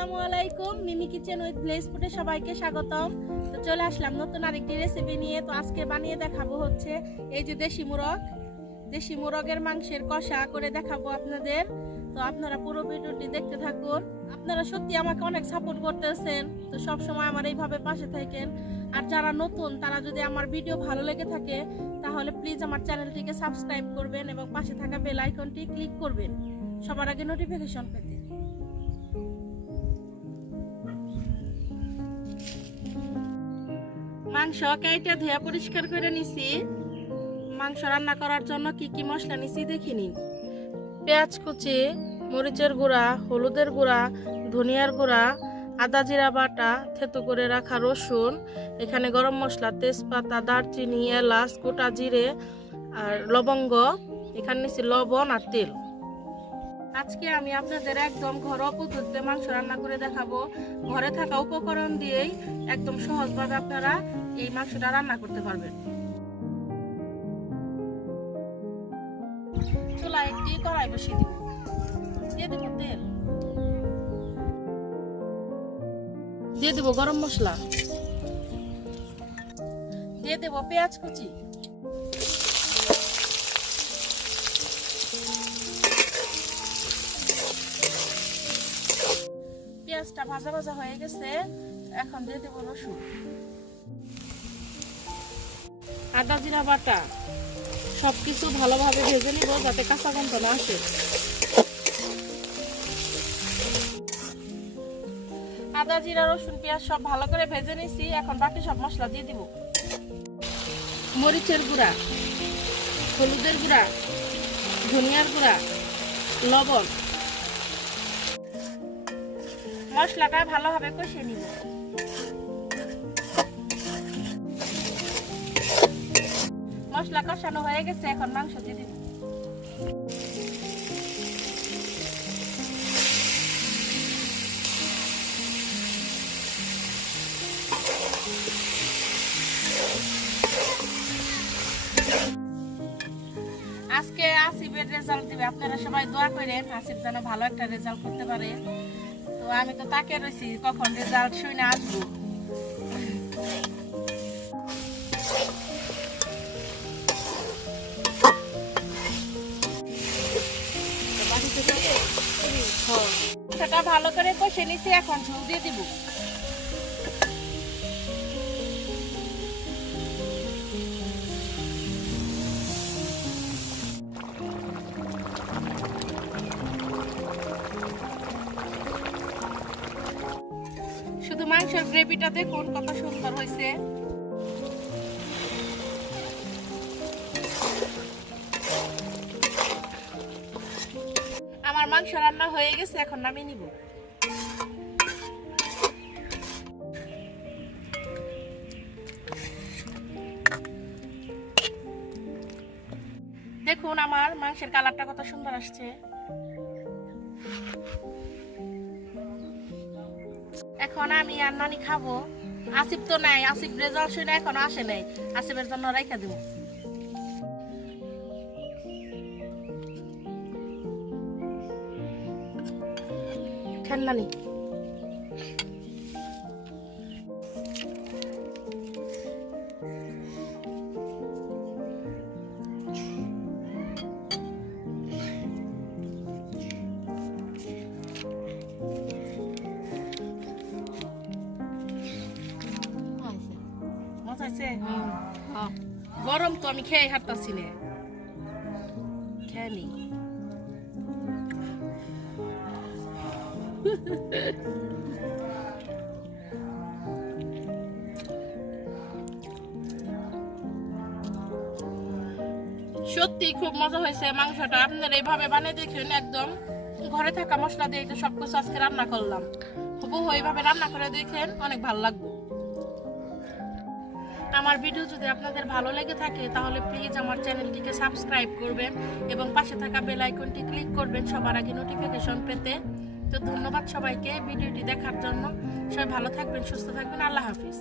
আসসালামু আলাইকুম। মিমি kitchen with place ফুডে সবাইকে স্বাগতম। তো চলে আসলাম নতুন আরেকটি রেসিপি নিয়ে। তো আজকে বানিয়ে দেখাবো হচ্ছে এই যে দেশি মুরগ। দেশি মুরগের মাংসের কষা করে দেখাবো আপনাদের। তো আপনারা পুরো ভিডিওটি দেখতে থাকুন। আপনারা সত্যি আমাকে অনেক সাপোর্ট করতেছেন। তো সব সময় আমার এইভাবে পাশে থাকেন। আর যারা নতুন, তারা যদি আমার ভিডিও ভালো লেগে থাকে, তাহলে প্লিজ আমার চ্যানেলটিকে সাবস্ক্রাইব করবেন এবং পাশে থাকা বেল আইকনটি ক্লিক করবেন। সবার আগে নোটিফিকেশন পেতে। মাংস কেটে ধুয়ে পরিষ্কার করে নিছি। মাংস রান্না করার জন্য কি কি মশলা নিছি দেখে নিন। পেঁয়াজ কুচি, মরিচের গুঁড়া, হলুদের গুঁড়া, ধনিয়ার গুঁড়া, আদা জিরা বাটা, থেতু করে রাখা রসুন, এখানে গরম মশলা, তেজপাতা, দারচিনি, এলাচ, গোটা জিরে আর লবঙ্গ। এখানে নিছি লবণ আর তেল। আজকে আমি আপনাদের একদম ঘরোয়া পদ্ধতিতে মাংস রান্না করে দেখাবো। ঘরে থাকা উপকরণ দিয়েই একদম সহজভাবে আপনারা এই মাংসটা রান্না করতে পারবেন। চুলা একটি কড়াই বসিয়ে দিব। দিয়ে দিব তেল। দিয়ে দিব গরম মশলা। দিয়ে দেব পেঁয়াজ কুচি। ভাজা ভাজা হয়ে গেছে, এখন দিয়ে দেবো রসুন। আদা, জিরা, বাটা, সবকিছু ভালোভাবে ভেজে নিব যাতে কাঁচা গন্ধ না আসে। আদা, জিরা, রসুন, পেঁয়াজ সব ভালো করে ভেজে নিছি, এখন বাকি সব মশলা দিয়ে দিব। মরিচের গুঁড়া, হলুদের গুঁড়া, ধনিয়ার গুঁড়া, লবণ মশলাটা ভালোভাবে কষিয়ে নিব। মশলা কষানো হয়ে গেছে, এখন মাংস দিয়ে দিব। আজকে আসিফের রেজাল্ট দিবে। আপনারা সবাই দোয়া করেন, আসিফ যেন ভালো একটা রেজাল্ট করতে পারে। আমি তো তাকে রয়েছি, কখন রেজাল্ট শুনে আসব। সেটা ভালো করে কষে নিছি, এখন ঝোল দিয়ে দিব। মাংসের গ্রেভিটা দেখুন কত সুন্দর হয়েছে আমার মাংস রান্না হয়ে গেছে, এখন নামিয়ে নিব। দেখুন, আমার মাংসের কালারটা কত সুন্দর আসছে। এখন আমি আর নানি খাব। আসিফ তো নাই, আসিফ রেজাল্ট শুনে এখন আসে নাই। আসিফের জন্য রেখে দিব। খান গরম তো আমি খেয়ে হাঁটতাছি না। খেয়ে সত্যি খুব মজা হয়েছে মাংসটা। আপনারা এইভাবে বানিয়ে দেখেন একদম। ঘরে থাকা মশলা দিয়ে সবকিছু আজকে রান্না করলাম। হুবহু এইভাবে রান্না করে দেখেন, অনেক ভালো লাগবে। আমার ভিডিও যদি আপনাদের ভালো লেগে থাকে, তাহলে প্লিজ আমার চ্যানেলটিকে সাবস্ক্রাইব করবেন এবং পাশে থাকা বেল আইকনটি ক্লিক করবেন সবার আগে নোটিফিকেশন পেতে। তো ধন্যবাদ সবাইকে ভিডিওটি দেখার জন্য। সবাই ভালো থাকবেন, সুস্থ থাকবেন। আল্লাহ হাফিজ।